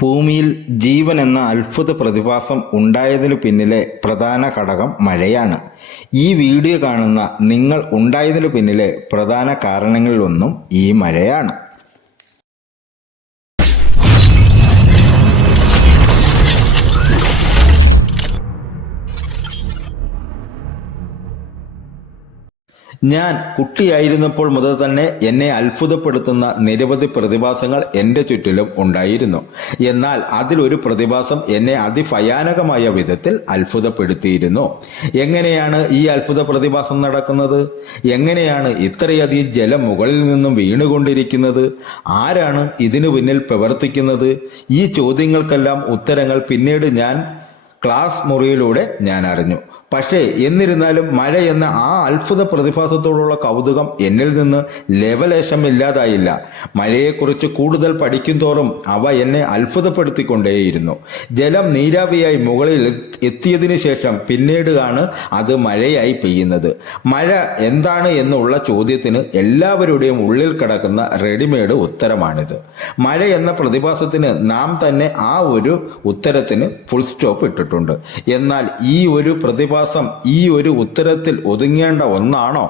ഭൂമിയിൽ ജീവൻ എന്ന അത്ഭുത പ്രതിഭാസം ഉണ്ടായതിനു പിന്നിലെ പ്രധാന ഘടകം മഴയാണ്. ഈ വീഡിയോ കാണുന്ന നിങ്ങൾ ഉണ്ടായതിനു പിന്നിലെ പ്രധാന കാരണങ്ങളിലൊന്നും ഈ മഴയാണ്. ഞാൻ കുട്ടിയായിരുന്നപ്പോൾ മുതൽ തന്നെ എന്നെ അത്ഭുതപ്പെടുത്തുന്ന നിരവധി പ്രതിഭാസങ്ങൾ എൻ്റെ ചുറ്റിലും ഉണ്ടായിരുന്നു. എന്നാൽ അതിലൊരു പ്രതിഭാസം എന്നെ അതിഭയാനകമായ വിധത്തിൽ അത്ഭുതപ്പെടുത്തിയിരുന്നു. എങ്ങനെയാണ് ഈ അത്ഭുത പ്രതിഭാസം നടക്കുന്നത്? എങ്ങനെയാണ് ഇത്രയധികം ജലം മുകളിൽ നിന്നും വീണുകൊണ്ടിരിക്കുന്നത്? ആരാണ് ഇതിനു പിന്നിൽ പ്രവർത്തിക്കുന്നത്? ഈ ചോദ്യങ്ങൾക്കെല്ലാം ഉത്തരങ്ങൾ പിന്നീട് ഞാൻ ക്ലാസ് മുറിയിലൂടെ ഞാൻ അറിഞ്ഞു. പക്ഷേ എന്നിരുന്നാലും മഴ എന്ന ആ അത്ഭുത പ്രതിഭാസത്തോടുള്ള കൗതുകം എന്നിൽ നിന്ന് ലെവലേശം ഇല്ലാതായില്ല. മഴയെക്കുറിച്ച് കൂടുതൽ പഠിക്കും തോറും അവ എന്നെ അത്ഭുതപ്പെടുത്തിക്കൊണ്ടേയിരുന്നു. ജലം നീരാവിയായി മുകളിൽ എത്തിയതിനു ശേഷം പിന്നീടാണ് അത് മഴയായി പെയ്യുന്നത്. മഴ എന്താണ് എന്നുള്ള ചോദ്യത്തിന് എല്ലാവരുടെയും ഉള്ളിൽ കിടക്കുന്ന റെഡിമെയ്ഡ് ഉത്തരമാണിത്. മഴ എന്ന പ്രതിഭാസത്തിന് നാം തന്നെ ആ ഒരു ഉത്തരത്തിന് ഫുൾ സ്റ്റോപ്പ് ഇട്ടിട്ടുണ്ട്. എന്നാൽ ഈ ഒരു പ്രതിഭാസം ഈ ഒരു ഉത്തരത്തിൽ ഒതുങ്ങേണ്ട ഒന്നാണോ?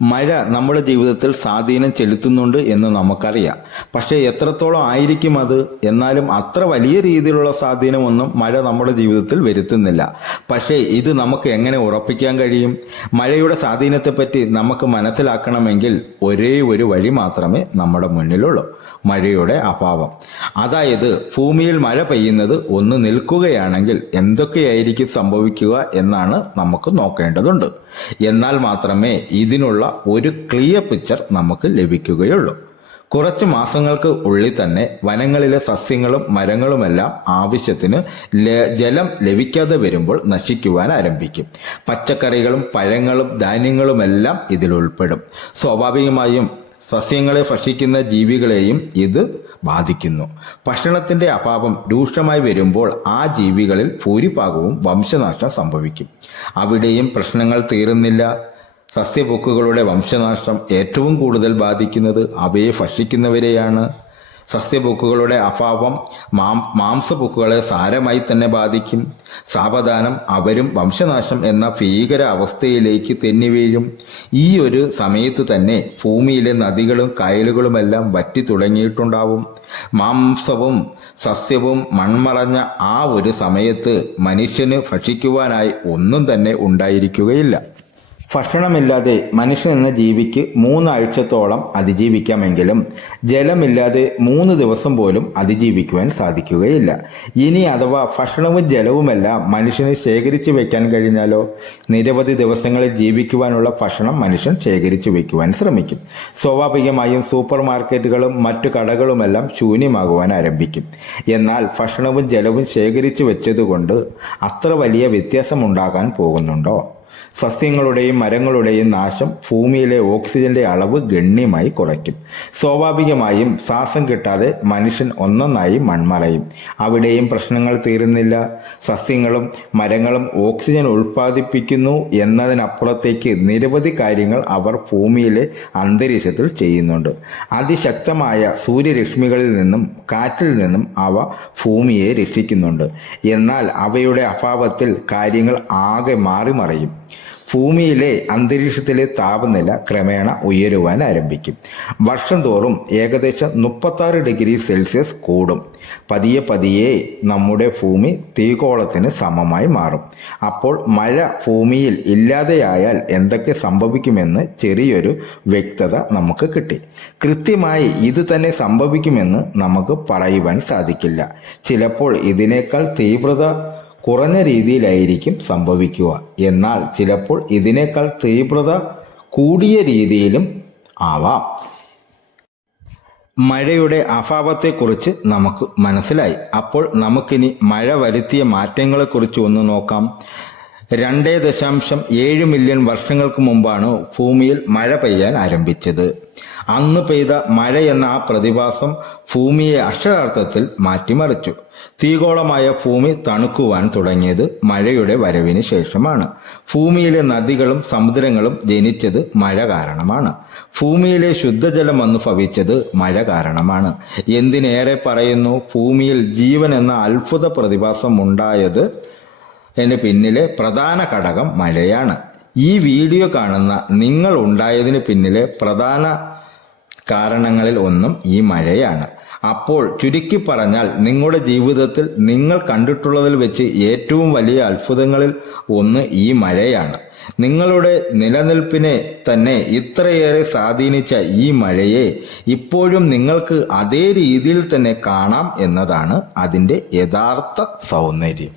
മഴ നമ്മുടെ ജീവിതത്തിൽ സ്വാധീനം ചെലുത്തുന്നുണ്ട് എന്ന് നമുക്കറിയാം. പക്ഷേ എത്രത്തോളം ആയിരിക്കും അത്? എന്നാലും അത്ര വലിയ രീതിയിലുള്ള സ്വാധീനമൊന്നും മഴ നമ്മുടെ ജീവിതത്തിൽ വരുത്തുന്നില്ല. പക്ഷേ ഇത് നമുക്ക് എങ്ങനെ ഉറപ്പിക്കാൻ കഴിയും? മഴയുടെ സ്വാധീനത്തെപ്പറ്റി നമുക്ക് മനസ്സിലാക്കണമെങ്കിൽ ഒരേ ഒരു വഴി മാത്രമേ നമ്മുടെ മുന്നിലുള്ളൂ: മഴയുടെ അഭാവം. അതായത് ഭൂമിയിൽ മഴ പെയ്യുന്നത് ഒന്ന് നിൽക്കുകയാണെങ്കിൽ എന്തൊക്കെയായിരിക്കും സംഭവിക്കുക എന്നാണ് നമുക്ക് നോക്കേണ്ടതുണ്ട്. എന്നാൽ മാത്രമേ ഇതിനുള്ള ഒരു ക്ലിയർ പിക്ചർ നമുക്ക് ലഭിക്കുകയുള്ളൂ. കുറച്ച് മാസങ്ങൾക്ക് ഉള്ളിൽ തന്നെ വനങ്ങളിലെ സസ്യങ്ങളും മരങ്ങളുമെല്ലാം ആവശ്യത്തിന് ജലം ലഭിക്കാതെ വരുമ്പോൾ നശിക്കുവാൻ ആരംഭിക്കും. പച്ചക്കറികളും പഴങ്ങളും ധാന്യങ്ങളുമെല്ലാം ഇതിൽ ഉൾപ്പെടും. സ്വാഭാവികമായും സസ്യങ്ങളെ ഭക്ഷിക്കുന്ന ജീവികളെയും ഇത് ബാധിക്കുന്നു. ഭക്ഷണത്തിന്റെ അഭാവം രൂക്ഷമായി വരുമ്പോൾ ആ ജീവികളിൽ ഭൂരിഭാഗവും വംശനാശം സംഭവിക്കും. അവിടെയും പ്രശ്നങ്ങൾ തീരുന്നില്ല. സസ്യഭുക്കുകളുടെ വംശനാശം ഏറ്റവും കൂടുതൽ ബാധിക്കുന്നത് അവയെ ഭക്ഷിക്കുന്നവരെയാണ്. സസ്യഭുക്കുകളുടെ അഭാവം മാംസഭുക്കുകളെ സാരമായി തന്നെ ബാധിക്കും. സാവധാനം അവരും വംശനാശം എന്ന ഭീകര അവസ്ഥയിലേക്ക് തെന്നി വീഴും. ഈ ഒരു സമയത്ത് തന്നെ ഭൂമിയിലെ നദികളും കായലുകളുമെല്ലാം വറ്റി തുടങ്ങിയിട്ടുണ്ടാവും. മാംസവും സസ്യവും മൺമറഞ്ഞ ആ ഒരു സമയത്ത് മനുഷ്യന് ഭക്ഷിക്കുവാനായി ഒന്നും തന്നെ ഉണ്ടായിരിക്കുകയില്ല. ഭക്ഷണമില്ലാതെ മനുഷ്യൻ എന്ന ജീവിക്ക് 3 ആഴ്ചത്തോളം അതിജീവിക്കാമെങ്കിലും ജലമില്ലാതെ 3 ദിവസം പോലും അതിജീവിക്കുവാൻ സാധിക്കുകയില്ല. ഇനി അഥവാ ഭക്ഷണവും ജലവുമെല്ലാം മനുഷ്യന് ശേഖരിച്ചു വെക്കാൻ കഴിഞ്ഞാലോ? നിരവധി ദിവസങ്ങളിൽ ജീവിക്കുവാനുള്ള ഭക്ഷണം മനുഷ്യൻ ശേഖരിച്ചു വെക്കുവാൻ ശ്രമിക്കും. സ്വാഭാവികമായും സൂപ്പർ മാർക്കറ്റുകളും മറ്റു കടകളുമെല്ലാം ശൂന്യമാകുവാൻ ആരംഭിക്കും. എന്നാൽ ഭക്ഷണവും ജലവും ശേഖരിച്ചു വെച്ചതുകൊണ്ട് അത്ര വലിയ വ്യത്യാസമുണ്ടാകാൻ പോകുന്നുണ്ടോ? സസ്യങ്ങളുടെയും മരങ്ങളുടെയും നാശം ഭൂമിയിലെ ഓക്സിജന്റെ അളവ് ഗണ്യമായി കുറയ്ക്കും. സ്വാഭാവികമായും ശ്വാസം കിട്ടാതെ മനുഷ്യൻ ഒന്നൊന്നായി മൺമറയും. അവിടെയും പ്രശ്നങ്ങൾ തീരുന്നില്ല. സസ്യങ്ങളും മരങ്ങളും ഓക്സിജൻ ഉൽപ്പാദിപ്പിക്കുന്നു എന്നതിനപ്പുറത്തേക്ക് നിരവധി കാര്യങ്ങൾ അവർ ഭൂമിയിലെ അന്തരീക്ഷത്തിൽ ചെയ്യുന്നുണ്ട്. അതിശക്തമായ സൂര്യരശ്മികളിൽ നിന്നും കാറ്റിൽ നിന്നും അവ ഭൂമിയെ രക്ഷിക്കുന്നുണ്ട്. എന്നാൽ അവയുടെ അഭാവത്തിൽ കാര്യങ്ങൾ ആകെ മാറിമറിയും. ഭൂമിയിലെ അന്തരീക്ഷത്തിലെ താപനില ക്രമേണ ഉയരുവാൻ ആരംഭിക്കും. വർഷം തോറും ഏകദേശം 36 ഡിഗ്രി സെൽഷ്യസ് കൂടും. പതിയെ പതിയെ നമ്മുടെ ഭൂമി തീകോളത്തിന് സമമായി മാറും. അപ്പോൾ മഴ ഭൂമിയിൽ ഇല്ലാതെയായാൽ എന്തൊക്കെ സംഭവിക്കുമെന്ന് ചെറിയൊരു വ്യക്തത നമുക്ക് കിട്ടി. കൃത്യമായി ഇത് തന്നെ സംഭവിക്കുമെന്ന് നമുക്ക് പറയുവാൻ സാധിക്കില്ല. ചിലപ്പോൾ ഇതിനേക്കാൾ തീവ്രത കുറഞ്ഞ രീതിയിലായിരിക്കും സംഭവിക്കുക. എന്നാൽ ചിലപ്പോൾ ഇതിനേക്കാൾ തീവ്രത കൂടിയ രീതിയിലും ആവാം. മഴയുടെ അഭാവത്തെക്കുറിച്ച് നമുക്ക് മനസ്സിലായി. അപ്പോൾ നമുക്കിനി മഴ വരുത്തിയ മാറ്റങ്ങളെക്കുറിച്ച് ഒന്ന് നോക്കാം. 2.7 മില്യൺ വർഷങ്ങൾക്ക് മുമ്പാണ് ഭൂമിയിൽ മഴ പെയ്യാൻ ആരംഭിച്ചത്. അന്ന് പെയ്ത മഴ എന്ന ആ പ്രതിഭാസം ഭൂമിയെ അക്ഷരാർത്ഥത്തിൽ മാറ്റിമറിച്ചു. തീഗോളമായ ഭൂമി തണുക്കുവാൻ തുടങ്ങിയത് മഴയുടെ വരവിന് ശേഷമാണ്. ഭൂമിയിലെ നദികളും സമുദ്രങ്ങളും ജനിച്ചത് മഴ കാരണമാണ്. ഭൂമിയിലെ ശുദ്ധജലം വന്നു ഭവിച്ചത് മഴ കാരണമാണ്. എന്തിനേറെ പറയുന്നു, ഭൂമിയിൽ ജീവൻ എന്ന അത്ഭുത പ്രതിഭാസം ഉണ്ടായത് പിന്നിലെ പ്രധാന ഘടകം മഴയാണ്. ഈ വീഡിയോ കാണുന്ന നിങ്ങൾ ഉണ്ടായതിന് പിന്നിലെ പ്രധാന കാരണങ്ങളിൽ ഒന്നും ഈ മഴയാണ്. അപ്പോൾ ചുരുക്കി പറഞ്ഞാൽ നിങ്ങളുടെ ജീവിതത്തിൽ നിങ്ങൾ കണ്ടിട്ടുള്ളതിൽ വെച്ച് ഏറ്റവും വലിയ അത്ഭുതങ്ങളിൽ ഒന്ന് ഈ മഴയാണ്. നിങ്ങളുടെ നിലനിൽപ്പിനെ തന്നെ ഇത്രയേറെ സ്വാധീനിച്ച ഈ മഴയെ ഇപ്പോഴും നിങ്ങൾക്ക് അതേ രീതിയിൽ തന്നെ കാണാം എന്നതാണ് അതിൻ്റെ യഥാർത്ഥ സൗന്ദര്യം.